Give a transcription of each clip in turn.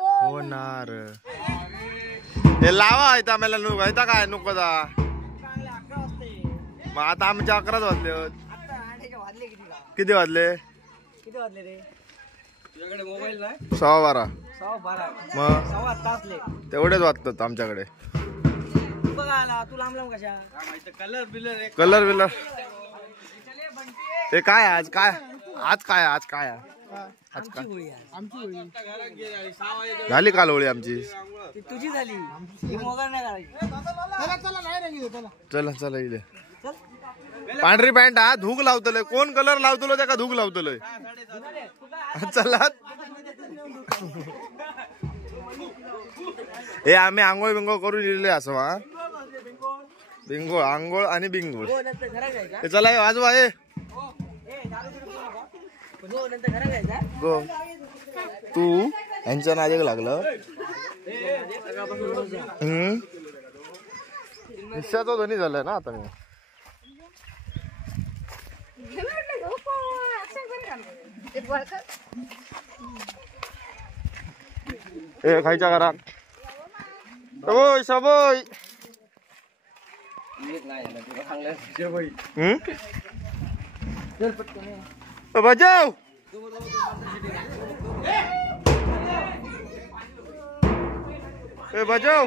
होणार हे लावा आहे आम्हाला नुका काय नको जा मग आता आमच्या 11 वाजले किती वाजले रे तुझ्याकडे मोबाईल नाही 12:15 मग तेवढेच वाजतात आमच्याकडे कलर बिलर ते काय आज काय झाली काल होळी आमची तुझी झाली चला चला इले पांढरी पॅन्ट हा धूक लावतलंय कोण कलर लावतलो त्या का धूक लावतलंय चला हे आम्ही आंघोळ बिंगोळ करून लिहिले असं हा बिंगोळ आंघोळ आणि बिंगोळ चला वाजवा हे गो तू यांच्या नाजक लागलं निश्चयाचा ध्वनी झालाय ना आता मी ए खायच्या घरात सबोय सबोय बजाव ए बजाव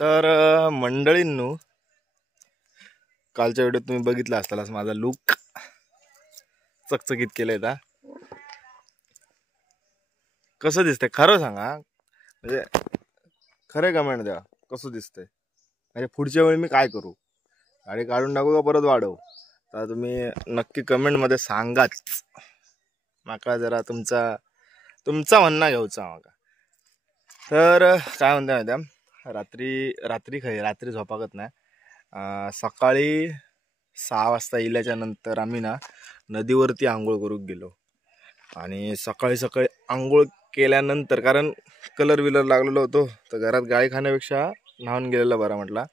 तर मंडळींनो कालच्या व्हिडिओत तुम्ही बघितला असतालाच माझा लुक चकचकीत केलंय का कसं दिसतंय खरं सांगा म्हणजे खरे कमेंट द्या कसं दिसतंय म्हणजे पुढच्या वेळी मी काय करू गाडी काढून टाकू का परत वाढवू तर तुम्ही नक्की कमेंट मध्ये सांगाच माका जरा तुमचा म्हणणं घेऊचा माका तर काय म्हणते माहिती रात्री झोपागत नाही सकाळी 6 वाजता इल्याच्या नंतर आम्ही ना नदीवरती आंघोळ करूक गेलो आणि सकाळी आंघोळ केल्यानंतर कारण कलर विलर लागलेलो होतो तर घरात गाय खाण्यापेक्षा न्हावून गेलेलं बरं म्हटलं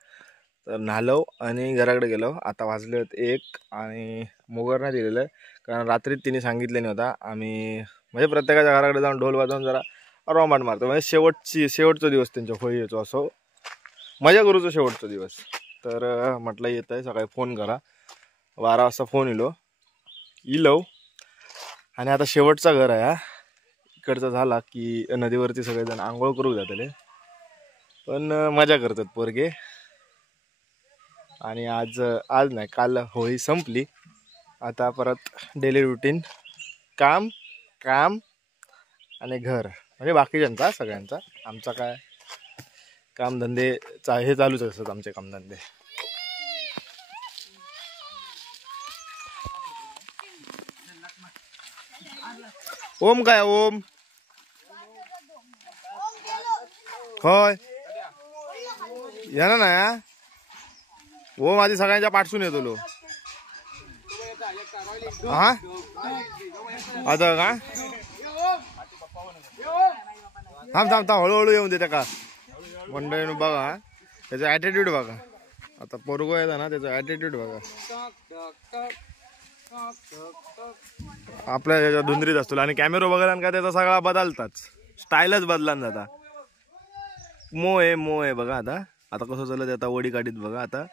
तर न्हालो आणि घराकडे गेलो आता वाजले 1 आणि मुगर नाही दिलेलं कारण रात्री तिने सांगितले नाही होता आम्ही म्हणजे प्रत्येकाच्या घराकडे जाऊन ढोल वाजवून जरा रोमांट मारतो म्हणजे शेवटचा दिवस त्यांच्या होळी येतो असो मजा करूचो शेवटचा दिवस तर म्हटलं येत आहे सकाळी फोन करा 12 वाजता फोन इलो आणि आता शेवटचा घर आहे इकडचा झाला की नदीवरती सगळेजण आंघोळ करू जातले पण मजा करतात पोरगे आणि आज नाही काल होळी संपली आता परत डेली रुटीन काम आणि घर म्हणजे बाकीच्यांचा सगळ्यांचा आमचा काय कामधंदे हे चालूच असतात आमचे कामधंदे ओम काय ओम होय येणार ना ओम आधी सगळ्यांच्या पाठसून येतो लो हा आता का थांब हळूहळू येऊन दे त्या मंडळीनं बघा त्याचा ॲटिट्यूड बघा आता पोरगो येतो ना त्याचा ॲटिट्यूड बघा आपल्या त्याच्या धुंदरीत असतो आणि कॅमेरा बघायला काय त्याचा सगळा बदलताच स्टाईलच बदलान जाता मो आहे बघा आता कसं चाललं आता वडी काढीत बघा आता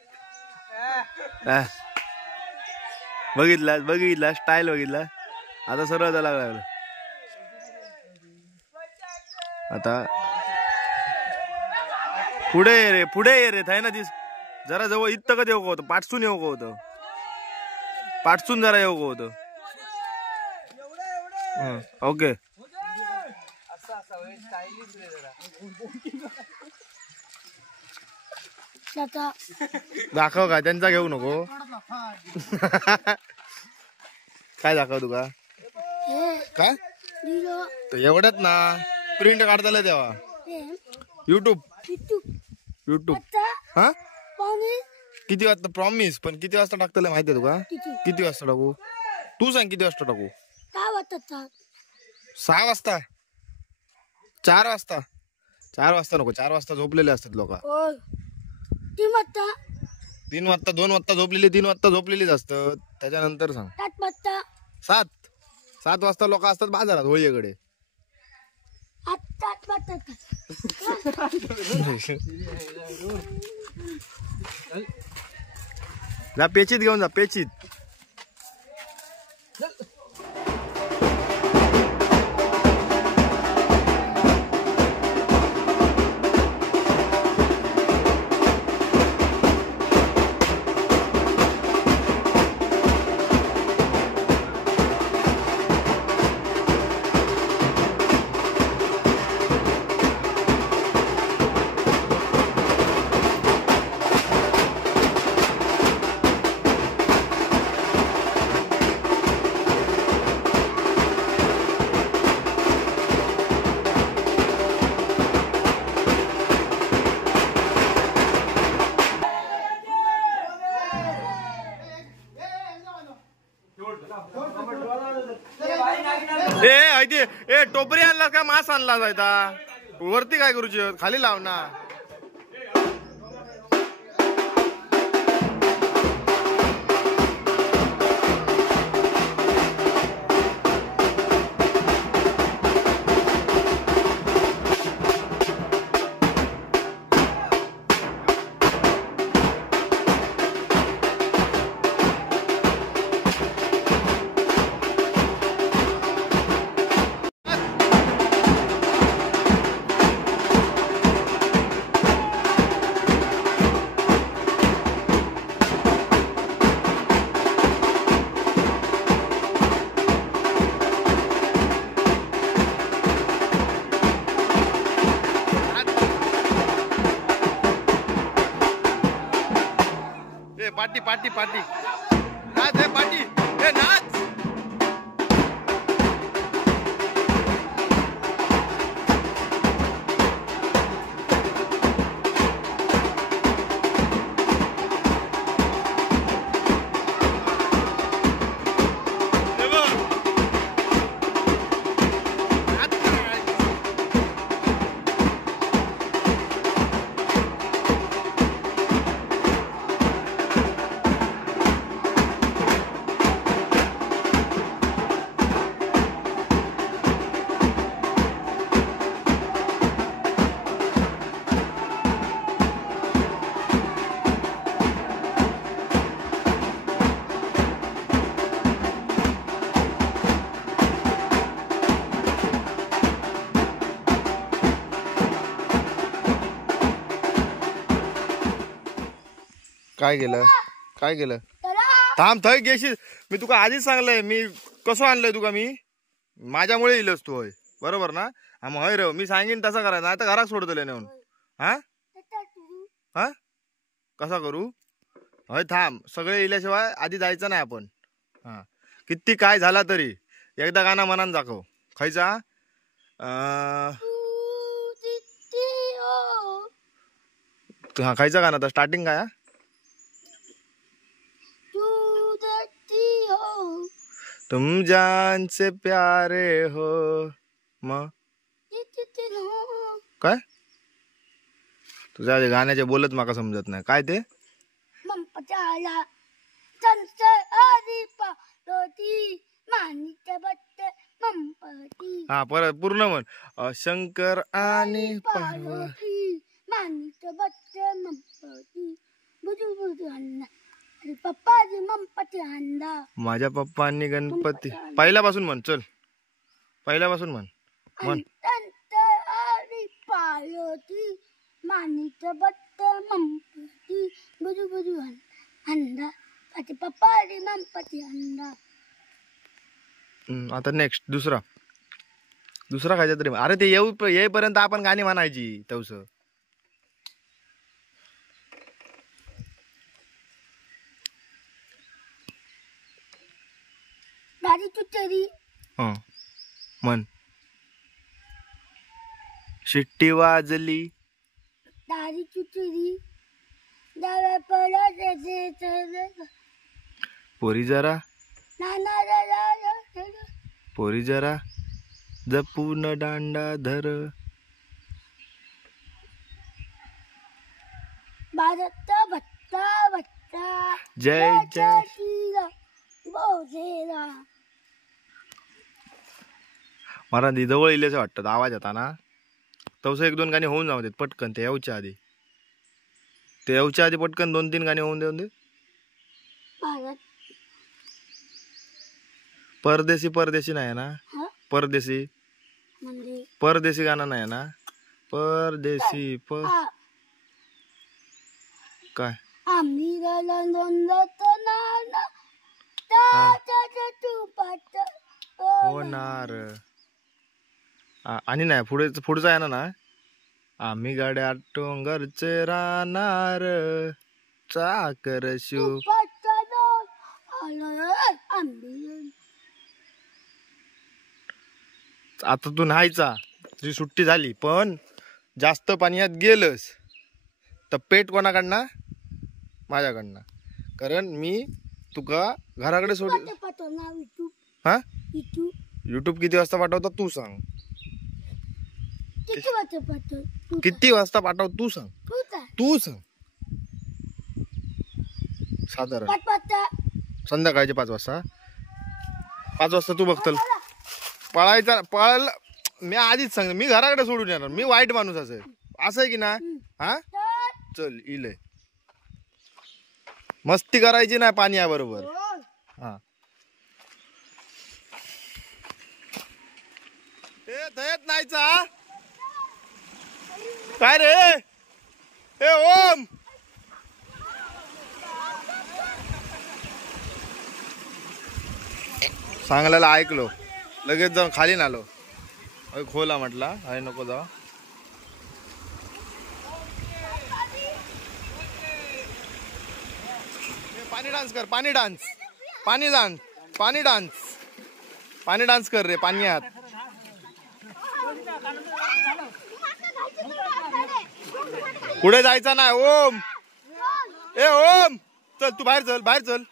बघितला स्टाईल बघितला आता सरळ त्याला लागलं आता पुढे ये रे थाय ना दिस जरा जवळ इतकं कधी येऊ होतं पाठसून येऊ होतं पाठसून जरा येऊ होतं ओके दाखव का त्यांचा घेऊ नको काय दाखव तुका काय एवढ्यात ना प्रिंट काढता तेव्हा युट्यूब हा किती वाजता प्रॉमिस पण किती वाजता टाकतले माहितीये तुका किती वाजता टाकू तू सांग किती वाजता टाकू 6 वाजता 4 वाजता 4 वाजता नको 4 वाजता झोपलेले असतात लोक 3 वाजता 2 वाजता झोपलेली 3 वाजता झोपलेलीच असतात त्याच्यानंतर सांग 7 वाजता लोक असतात बाजारात होळीकडे जा पेचीत घेऊन जा पेचीत ए टोपरी आणला का मास आणला जायचा वरती काय करूची खाली लाव ना पाटी पाटी पाटी नाच हे पाटी हे नाच. काय केलं काय केलं थांब थंय घेशील. मी तुका आधीच सांगलंय मी कसं आणलंय तुका मी माझ्यामुळे इलस तू होय बरोबर ना. हा मग हय रे मी सांगेन तसं करायचं नाही तर घरात सोडतले नेऊन. हा हा कसा करू हय थांब सगळे इल्याशिवाय आधी जायचं नाही आपण. हा किती काय झाला तरी एकदा गाणं मनान दाखव खायचा. हा खायचा गाणं तर स्टार्टिंग काय तुम जान से प्यारे हो मग काय तुझ्या गाण्याचे बोलत माका समजत नाही काय ते. हा परत पूर्ण म्हण शंकर आणि पार्वती पप्पाजी गणपती आणला माझ्या पप्पांनी गणपती पहिल्यापासून म्हण चल पहिल्यापासून म्हण म्हण पार्वती मानित बट्ट गणपती बुजू बुजू आणला पप्पाजी गणपती आणला. आता नेक्स्ट दुसरा खायचा तरी अरे ते येईपर्यंत आपण गाणी म्हणायची तवस. दारी चुचरी मन शिट्टी वाजली दारी चुचरी पोरी जरा पोरी जरा जपून दांडा धर भारत भट्टा भट्टा जय जय मला जवळ इल्याचं वाटतं आवाज येता ना तवस एक दोन गाणी होऊन जाऊ देत पटकन ते यावच्या आधी पटकन 2-3 गाणी होऊन देऊन दे. परदेशी परदेशी नाही ना परदेशी परदेशी गाणं नाही ना परदेशी काय होणार आणि नाही पुढचा आहे ना आम्ही गाड्या डोंगरचे राहणार चाकर शिव आता तू न्हायचा तुझी सुट्टी झाली पण जास्त पाण्यात गेलस तर पेट कोणाकडनं माझ्याकडनं कारण मी तुका घराकडे सोड. हा युट्यूब किती वाजता पाठवता तू सांग किती वाजता पाठव तू सांग साधारण संध्याकाळचे 5 वाजता तू बघतल पळायचा पळायला मी आधीच सांग मी घराकडे सोडून येणार मी वाईट माणूस असं आहे की ना. हा चल इलय मस्ती करायची नाही पाणी बरोबर. हा दयत नाहीचा काय रे ए ओम सांगलेला ऐकलो लगेच जाऊन खाली नालो खोला म्हटला अरे नको जा. पाणी डान्स कर, पाणी डान्स, पाणी डान्स, पाणी डान्स, पाणी डान्स कर रे पाण्यात. पुढे जायचं नाही. ओम, ए ओम, चल तू बाहेर चल, बाहेर चल.